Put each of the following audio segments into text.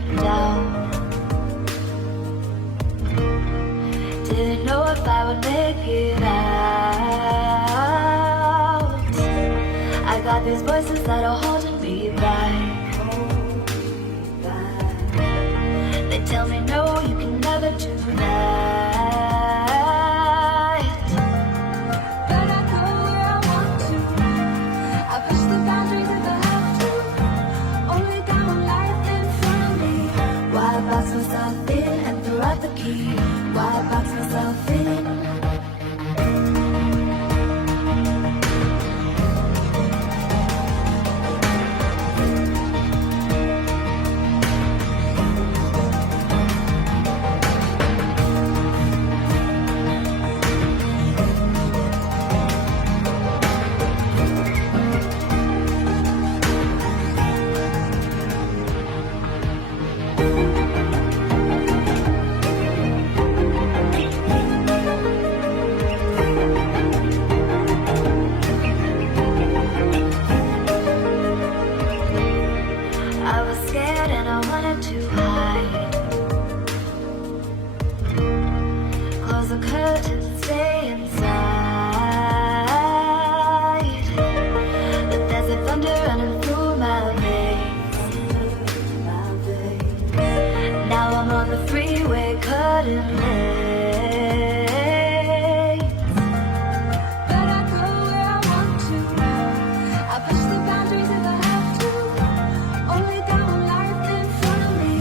been down. Didn't know if I would make it out. I got these voices that are holding me back. They tell me no, you can never do that. But I go where I want to. I push the boundaries if I have to. Only got one life in front of me. Why box myself in and throw out the key? Why box myself in? I was scared and I wanted to hide. Close the curtains and stay inside. But there's a thunder running through my veins. Now I'm on the freeway cutting lanes. But I go where I want to. I push the boundaries if I have to. Only got one life in front of me.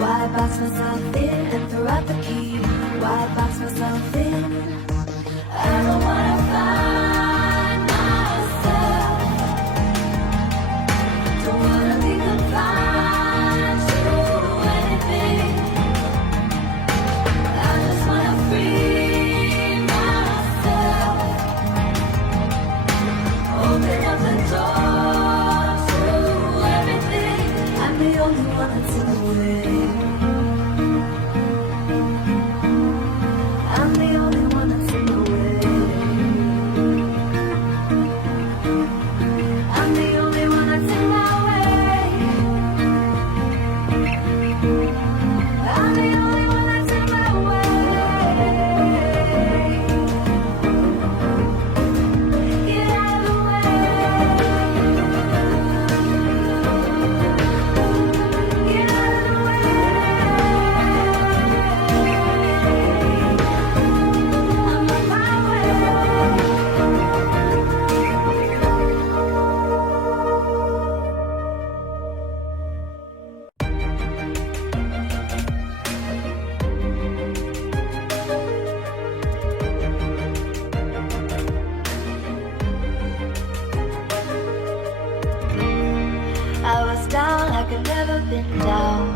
Why box myself in and throw out the key? Why box myself in? I don't wanna find myself. Don't wanna be confined to anything. I just wanna free myself. Open up the door to everything. I'm the only one that's in the way. I'm the only one that's in the way. I'm the only one that's in my way. I'm the only one that's in my way. Get out of the way. Get out of the way. I'm on my way. I was down like I'd never been down.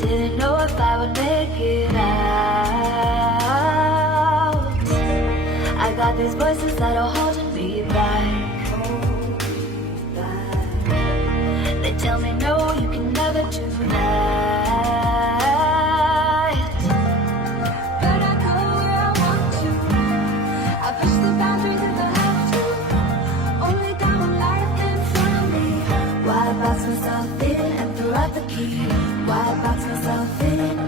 Didn't know if I would make it out. I got these voices that are holding me back. They tell me no, you can never do that. But I go where I want to. I push the boundaries if I have to. Only got one life in front of me. Why box myself in and throw out the key? Why box myself in?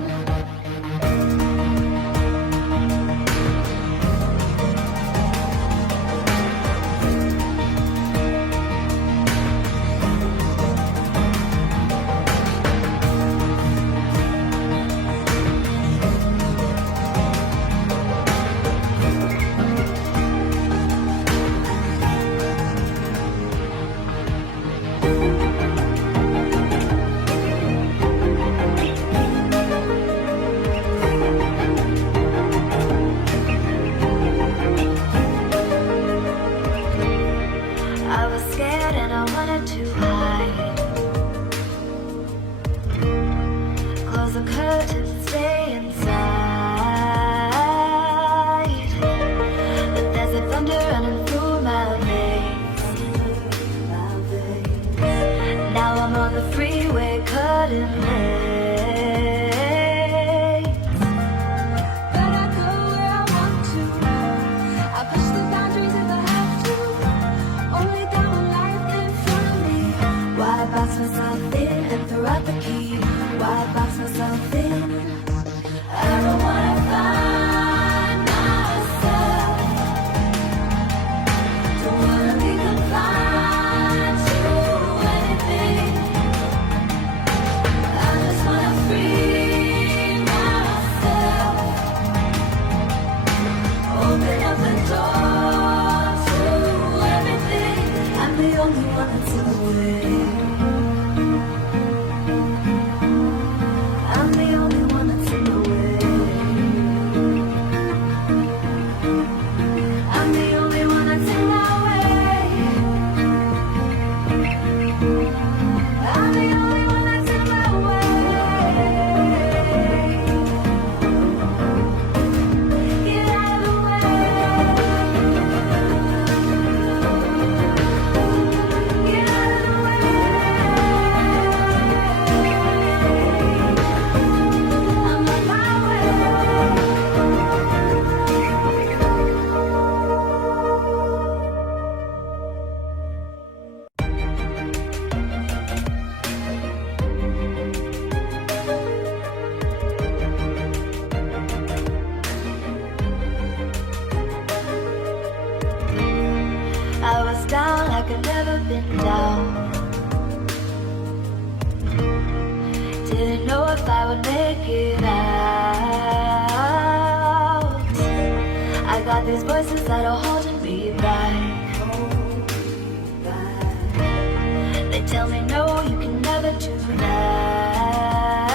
I was scared and I wanted to hide. Close the curtains and stay inside. But there's a thunder running through my veins. Now I'm on the freeway cutting lanes. But I go where I want to. I push the boundaries if I have to. Only got one life in front of me. Why throw out the key. Why box myself in? I don't wanna find myself. Don't wanna be confined to anything. I just wanna free myself. Open up the door to everything. I'm the only one that's in the way. I'm the only one that's in the way. I'm the only one that's in my way. I'm the only one that's in my way. Get out of the way. Get out of the way. I'm on my way. I was down like I've never been down. Didn't know if I would make it out. I got these voices that are holding me back. They tell me no, you can never do that.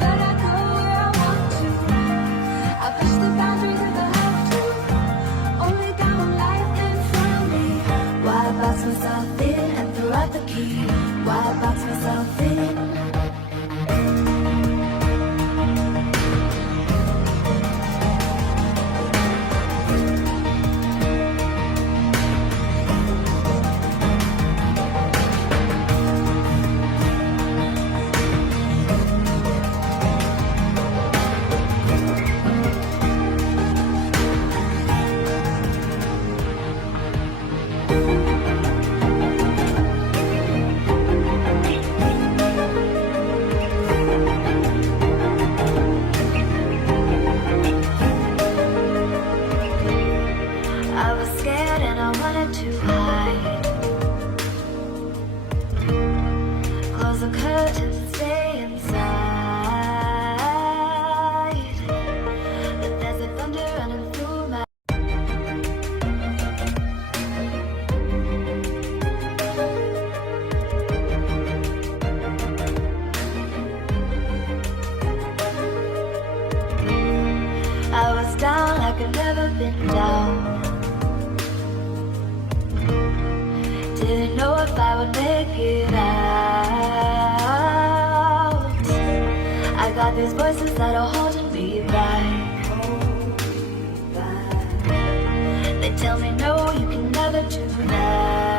But I go where I want to. I push the boundaries if I have to. Only got one life in front of me. Why box myself in and throw out the key? Why box myself in? I was scared and I wanted to hide. Close the curtains and stay inside. But there's a thunder running through my. I was down like I've never been down. Didn't know if I would make it out. I got these voices that are holding me back. They tell me no, you can never do that.